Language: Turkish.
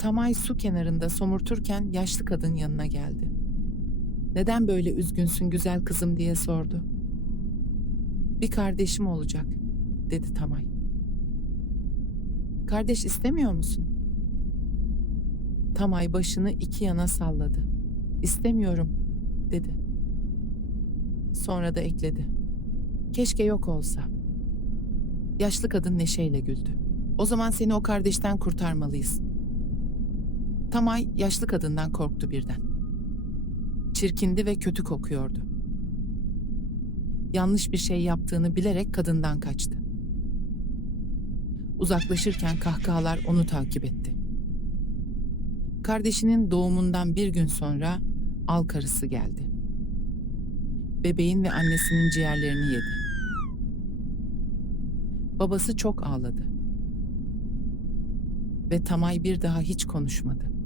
Tamay su kenarında somurturken yaşlı kadın yanına geldi. Neden böyle üzgünsün güzel kızım diye sordu. Bir kardeşim olacak, dedi Tamay. Kardeş istemiyor musun? Tamay başını iki yana salladı. İstemiyorum, dedi. Sonra da ekledi. Keşke yok olsa. Yaşlı kadın neşeyle güldü. O zaman seni o kardeşten kurtarmalıyız. Tamay yaşlı kadından korktu birden. Çirkindi ve kötü kokuyordu. Yanlış bir şey yaptığını bilerek kadından kaçtı. Uzaklaşırken kahkahalar onu takip etti. Kardeşinin doğumundan bir gün sonra al karısı geldi. Bebeğin ve annesinin ciğerlerini yedi. Babası çok ağladı. Ve Tamay bir daha hiç konuşmadı.